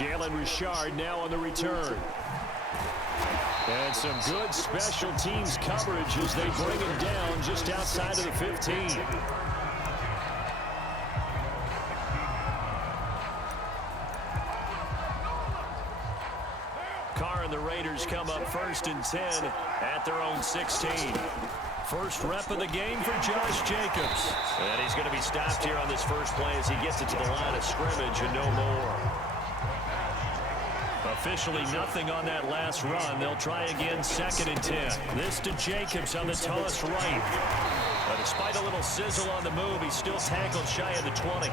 Jalen Richard now on the return. And some good special teams coverage as they bring him down just outside of the 15. Carr and the Raiders come up 1st and 10 at their own 16. First rep of the game for Josh Jacobs. And he's going to be stopped here on this first play as he gets it to the line of scrimmage and no more. Officially nothing on that last run. They'll try again 2nd and 10. This to Jacobs on the toss right. But despite a little sizzle on the move, he's still tackled shy of the 20.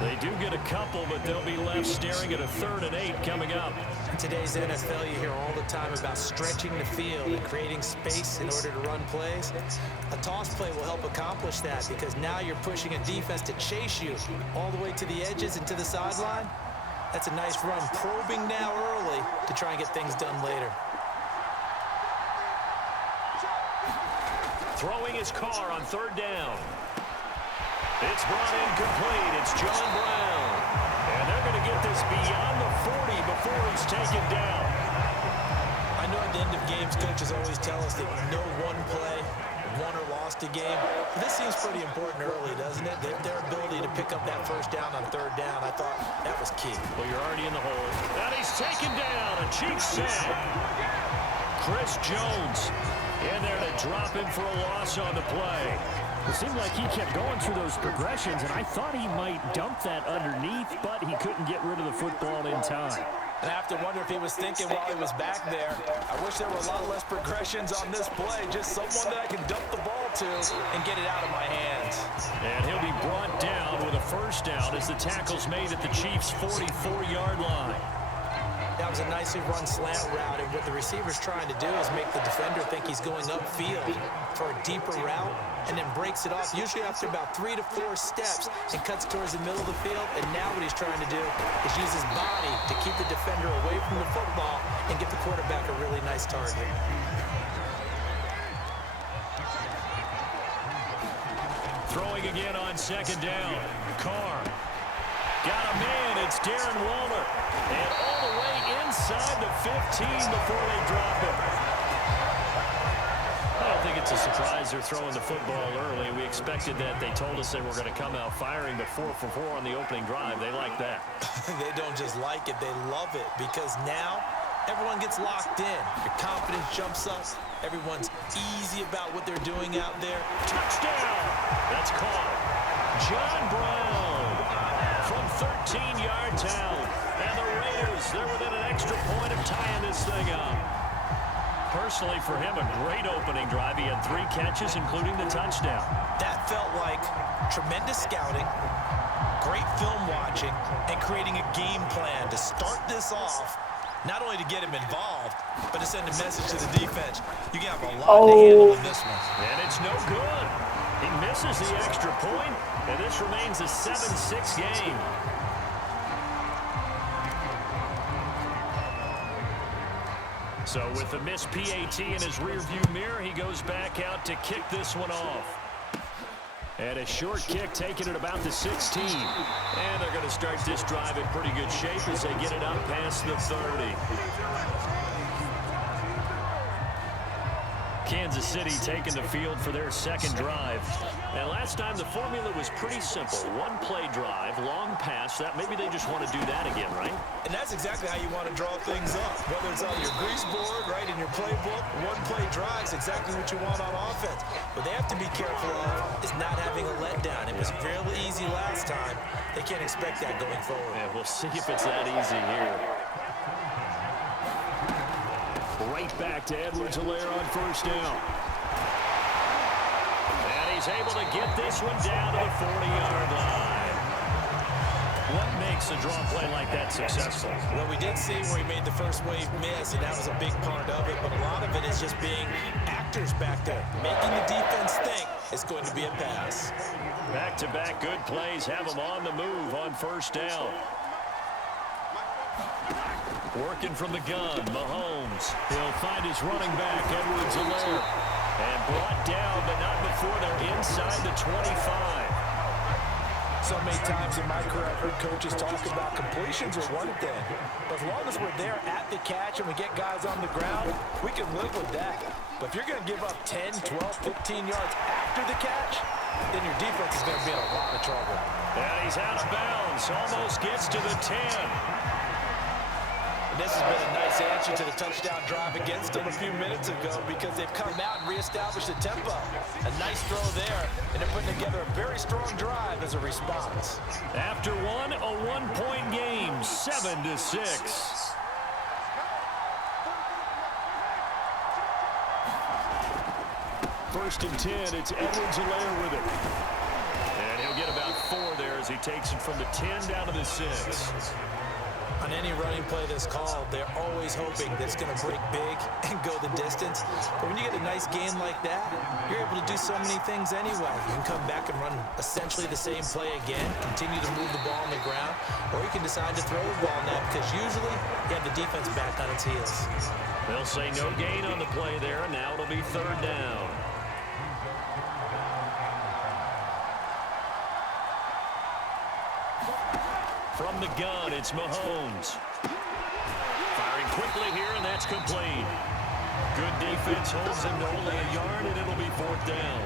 They do get a couple, but they'll be left staring at a 3rd and 8 coming up. In today's NFL, you hear all the time about stretching the field and creating space in order to run plays. A toss play will help accomplish that because now you're pushing a defense to chase you all the way to the edges and to the sideline. That's a nice run, probing now early to try and get things done later. Throwing his Carr on 3rd down. It's brought in complete. It's John Brown. And they're going to get this beyond the 40 before he's taken down. I know at the end of games, coaches always tell us that no one play won or lost a game. But this seems pretty important early, doesn't it? Their ability to pick up that 1st down on 3rd down, I thought that was key. Well, you're already in the hole. And he's taken down. A cheap sack. Chris Jones in there to drop him for a loss on the play. It seemed like he kept going through those progressions, and I thought he might dump that underneath, but he couldn't get rid of the football in time. And I have to wonder if he was thinking while he was back there, I wish there were a lot less progressions on this play, just someone that I can dump the ball to and get it out of my hands. And he'll be brought down with a 1st down as the tackle's made at the Chiefs' 44-yard line. That was a nicely run slant route, and what the receiver's trying to do is make the defender think he's going upfield for a deeper route, and then breaks it off, usually after about 3 to 4 steps, and cuts towards the middle of the field. And now what he's trying to do is use his body to keep the defender away from the football and get the quarterback a really nice target. Throwing again on 2nd down. Carr. Got a man. It's Darren Waller. And all the way inside the 15 before they drop it. I don't think it's a surprise they're throwing the football early. We expected that. They told us they were going to come out firing, but 4 for 4 on the opening drive. They like that. They don't just like it. They love it because now everyone gets locked in. Your confidence jumps up. Everyone's easy about what they're doing out there. Touchdown! That's caught. John Brown from 13 yards out. And the Raiders, they're within an extra point of tying this thing up. Personally, for him, a great opening drive. He had 3 catches, including the touchdown. That felt like tremendous scouting, great film watching, and creating a game plan to start this off, not only to get him involved, but to send a message to the defense. You can have a lot to handle in this one. And it's no good. He misses the extra point, and this remains a 7-6 game. So with the missed PAT in his rearview mirror, he goes back out to kick this one off. And a short kick taken at about the 16. And they're going to start this drive in pretty good shape as they get it up past the 30. Kansas City taking the field for their 2nd drive. And last time the formula was pretty simple. 1-play drive, long pass. That maybe they just want to do that again, right? And that's exactly how you want to draw things up. Whether it's on your grease board, right, in your playbook, 1-play drive is exactly what you want on offense. What they have to be careful of is not having a letdown. It was fairly easy last time. They can't expect that going forward. Yeah, we'll see if it's that easy here. Right back to Edwards-Helaire on 1st down. And he's able to get this one down to the 40-yard line. What makes a draw play like that successful? Well, we did see where he made the first wave miss, and that was a big part of it. But a lot of it is just being actors back there, making the defense think it's going to be a pass. Back-to-back good plays have him on the move on 1st down. Working from the gun, Mahomes. He'll find his running back, Edwards-Helaire. And brought down, but not before they're inside the 25. So many times in my career, I've heard coaches talk about completions are one thing. But as long as we're there at the catch and we get guys on the ground, we can live with that. But if you're going to give up 10, 12, 15 yards after the catch, then your defense is going to be in a lot of trouble. And he's out of bounds. Almost gets to the 10. This has been a nice answer to the touchdown drive against them a few minutes ago because they've come out and reestablished the tempo. A nice throw there, and they're putting together a very strong drive as a response. After one, a one-point game, 7-6. First and 10, it's Edwards-Helaire with it. And he'll get about 4 there as he takes it from the 10 down to the 6. On any running play that's called, they're always hoping that it's going to break big and go the distance. But when you get a nice gain like that, you're able to do so many things anyway. You can come back and run essentially the same play again, continue to move the ball on the ground, or you can decide to throw the ball now because usually you have the defense back on its heels. They'll say no gain on the play there, and now it'll be 3rd down. From the gun, it's Mahomes. Firing quickly here, and that's complete. Good defense holds him to only a yard, and it'll be 4th down.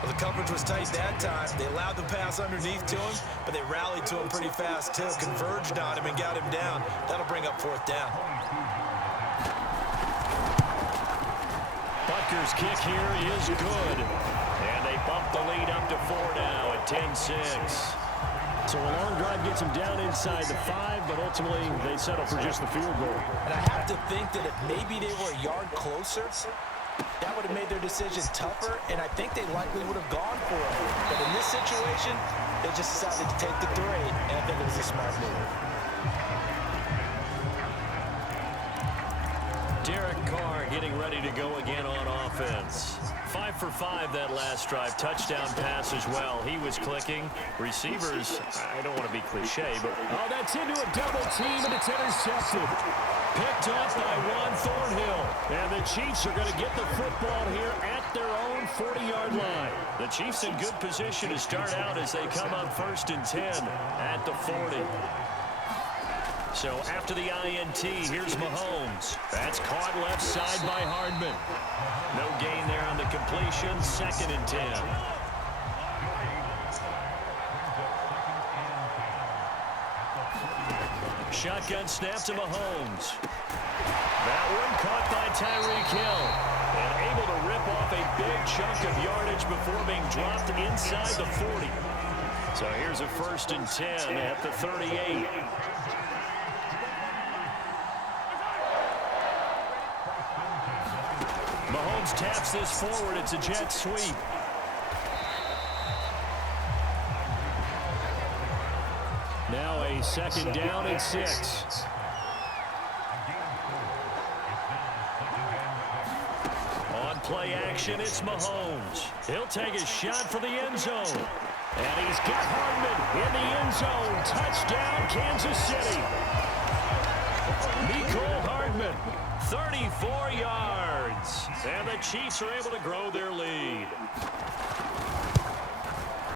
Well, the coverage was tight that time. They allowed the pass underneath to him, but they rallied to him pretty fast, too. Converged on him and got him down. That'll bring up 4th down. Butker's kick here is good. And they bump the lead up to 4 now at 10-6. So a long drive gets them down inside the 5, but ultimately they settle for just the field goal. And I have to think that if maybe they were a yard closer, that would have made their decision tougher, and I think they likely would have gone for it. But in this situation, they just decided to take the 3, and I think it was a smart move. Derek Carr getting ready to go again on offense. 5 for 5 that last drive. Touchdown pass as well. He was clicking. Receivers, I don't want to be cliche, but... Oh, that's into a double team, and it's intercepted. Picked up by Juan Thornhill. And the Chiefs are going to get the football here at their own 40-yard line. The Chiefs in good position to start out as they come up 1st and 10 at the 40. So after the INT, here's Mahomes. That's caught left side by Hardman. No gain there on the completion. 2nd and 10. Shotgun snap to Mahomes. That one caught by Tyreek Hill. And able to rip off a big chunk of yardage before being dropped inside the 40. So here's a 1st and 10 at the 38. Mahomes taps this forward. It's a jet sweep. Now a 2nd down and 6. On play action, it's Mahomes. He'll take a shot for the end zone. And he's got Hardman in the end zone. Touchdown, Kansas City. Mecole Hardman, 34 yards. And the Chiefs are able to grow their lead.